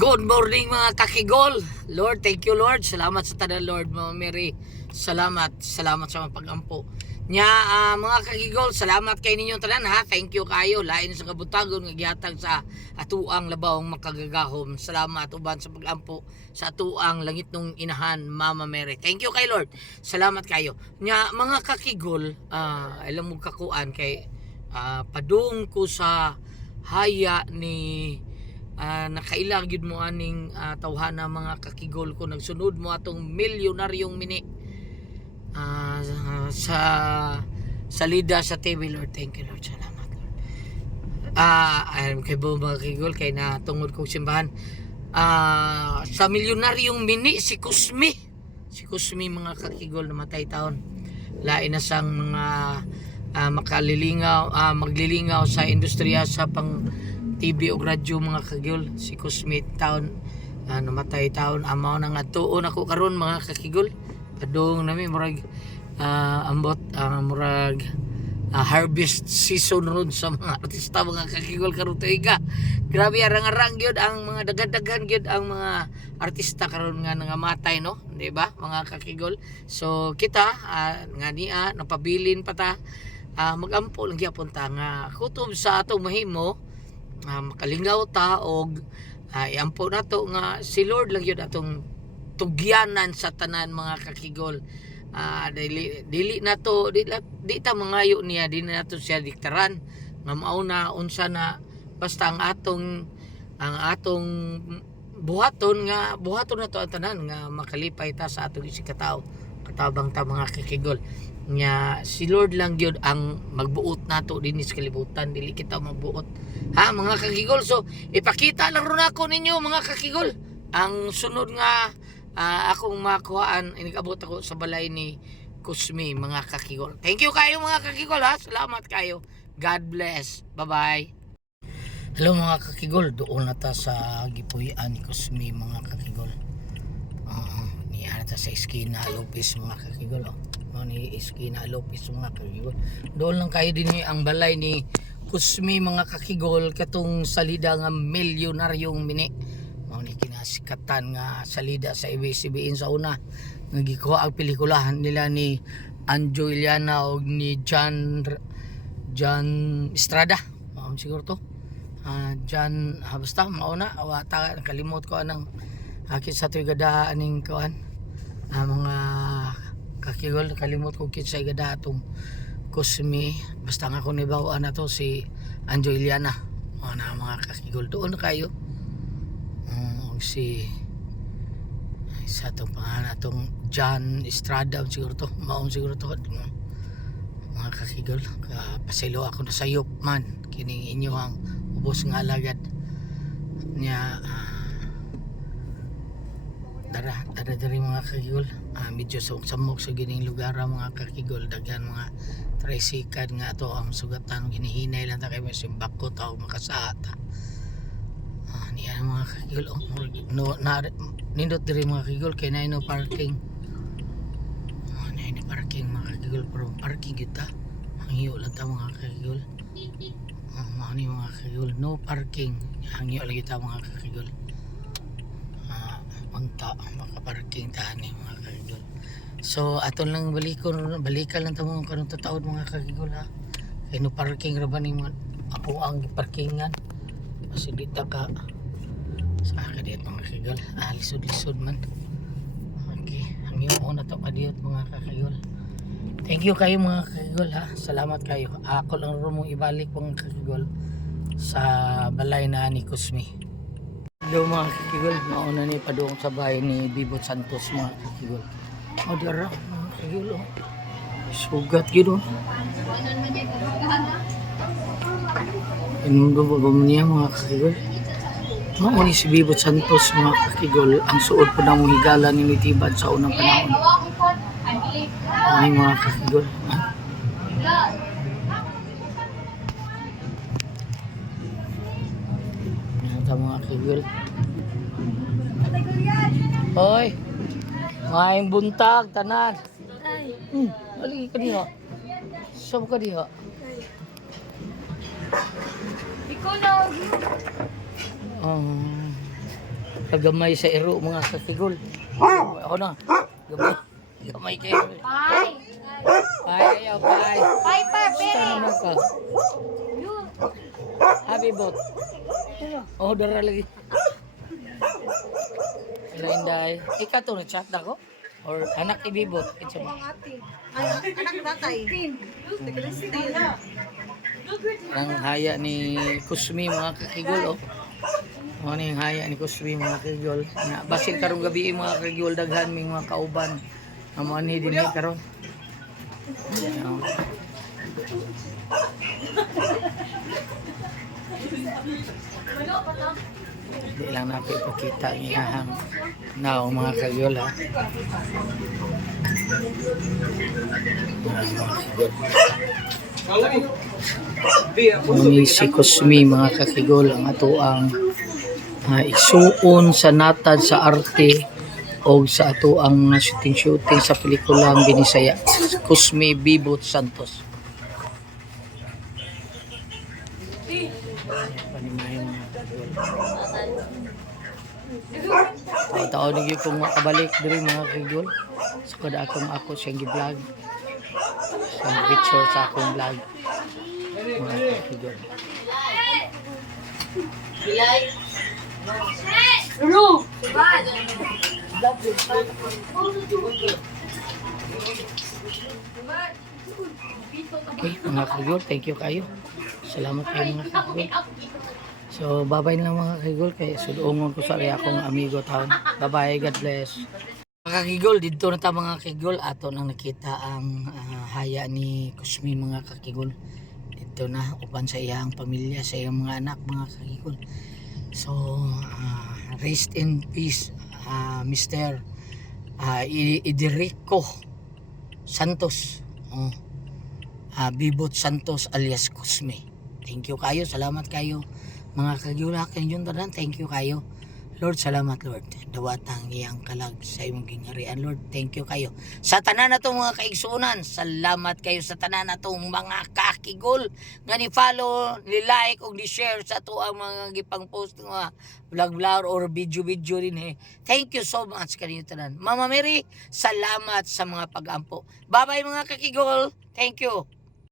Good morning mga kakigol. Lord, thank you Lord. Salamat sa tanan Lord, Mama Mary. Salamat sa mga pag-ampo. Nya mga kakigol, salamat kay ninyong tanan ha. Thank you kayo lain sa kabutagon nga gihatag sa atuang labawong makagagahom. Salamat uban sa pag-ampo sa atuang langit nung inahan Mama Mary. Thank you kay Lord. Salamat kayo. Nya mga kakigol, alam mo kakuan kay padung ko sa haya ni nakailang yun mo aning tawhana mga kakigol ko nagsunod mo atong milyonaryong mini sa salida sa TV Lord. Thank you Lord. Salamat Lord. Alam kay mga kakigol kay natungod kong simbahan sa milyonaryong mini si Kusmi mga kakigol namatay taon lain na sang mga maglilingaw sa industriya sa pang TV o radyo mga kakigol. Si Kusmi taon namatay taon amaw nang atuon ako karon mga kakigol. Padung nami murag ambot murag harvest season ron sa mga artista mga kakigol karon tuiga. Grabe arang-arang gyud ang mga daghan-daghan gyud ang mga artista karon nga nangamatay no, di ba mga kakigol? So kita nga niya napabilin pa ta magampo lang gyapon ta nga kutob sa atong mahimo makalingaw ta og iampo nato nga si Lord lang yun atong tugyanan sa tanan mga kakigol. Dili nato di ta mangayo niya, di nato siya diktaran nga mao na unsa na basta ang atong buhaton nato ang tanan nga makalipay ta sa atong isikataw katabang ta mga kakigol. Nya si Lord lang gyud ang magbuot nato dinhi sa kalibutan, dili kita magbuot ha mga kakigol. So ipakita lang ron ako ninyo mga kakigol ang sunod nga akong makuhaan inigabot ako sa balay ni Kusmi mga kakigol. Thank you kayo mga kakigol ha. Salamat kayo. God bless. Bye bye. Hello mga kakigol, doon na ta sa gipuy-an ni Kusmi mga kakigol. Niya ta sa Esquina Lopez mga kakigol ni Esquina Lopez mga kakigol. Doon lang kayo din ang balay ni Kusmi mga kakigol katong salida nga milyonaryong mini. Mao ni kinasikatan nga salida sa ABS-CBN sa una. Nagikuha ang pelikulahan nila ni Anjo Iliana o ni John Estrada. Mao siguro to. Basta mauna awata kalimot ko anang akit sa tuy gada aning kuan mga kakigol kalimot ko kit sa gada atong Kusmi. Basta nga ko nibawaan na to si Anjo Iliana mga kakigol. Doon na kayo si sa itong pangalan atong John Estrada siguro to maong siguro to mga kakigol. Pasilo ako na sayop man kining inyo ang ubos nga alagad niya dara dari mga kakigol medyo samok sa gining lugar mga kakigol. Daghan mga tricycle nga to ang sugatan ginihinay lang ta kay may simbako ta o makasaat niya mga kakigol. Nindot diri mga kakigol kay na no parking na parking mga kakigol pero parking kita hangyo lang ta mga kakigol. Ni mga kakigol no parking hangyo lagi ta mga kakigol. Unta makaparking tahan ni mga kakigol. So aton lang balikan lang ta mga kanong taud mga kakigol ha. Kay no parking ra ba ni mga apo ang parkingan kasi dita ka sa kadiyot mga kakigol. Lisod man. Okay, hangyo mo na to kadiyot mga kakigol. Thank you kayo mga kakigol ha. Salamat kayo. Ako lang ro mong ibalik mga kakigol sa balay na ni Kusmi. Hello mga kakigol, mauna ni padung sa bahay ni Bibot Santos mga kakigol. Dara mga kakigol sugat gid Inundo niya mga kakigol. Mao ni si Bibot Santos mga kakigol ang suod po ng higala ni Mitibad sa unang panahon. Ay mga kakigol. Mga kakigol. Hoy. Maing buntag tanan. Balik ka diha. Saan ka diha? Ikaw na. kagamay sa iro mga kakigol. Ako na. Gamay. Gamay kayo. Bye. Bye, ayaw, bye. Bye, pa, Basta naman ka. Happy bot. Oh, dara lagi. Inday. Ikaw to, nag-chat na ko? Or anak ibibot? It's a Anak tatay. ang haya ni Kusmi mga kakigol. Oh, ano yung haya ni Kusmi mga kakigol. Basin karong gabi mga kakigol, daghan may mga kauban. Amo ani din karon. Ayan. Hindi lang natin ipakita ang iyahang now mga kakigol ha. Muni si Kusmi mga kakigol ang ato ang isuon sa natad sa arte o sa ato ang shooting sa pelikulang Binisaya. Kusmi Bibot Santos. Taon nyo kung makabalik diri mga kakigol. So kada ako siyang gi-vlog. Sa picture sa akong vlog. Mga kakigol. Okay, mga kakigol, thank you kayo. Salamat kayo mga kakigol. So, bye-bye na mga kakigol. Kaya sudungon ko sa akong amigo taon. Bye-bye, God bless. Mga kakigol, dito na ta mga kakigol. Ato nang nakita ang haya ni Kusmi mga kakigol. Dito na, upan sa iyang pamilya, sa iyang mga anak mga kakigol. So, rest in peace, Mr. Iderico Santos. Bibot Santos alias Kusmi. Thank you kayo, salamat kayo. Mga kagula kanyong tanan, thank you kayo. Lord, salamat Lord. Dawatang iyang kalag sa imong gingharian Lord. Thank you kayo. Sa tanan na itong mga kaigsunan, salamat kayo sa tanan na itong mga kakigol. Nga ni-follow, ni-like, o ni-share sa ito ang mga gipang-post ng mga vlog or video din Thank you so much kanyo tanan. Mama Mary, salamat sa mga pag-ampo. Bye-bye mga kakigol. Thank you.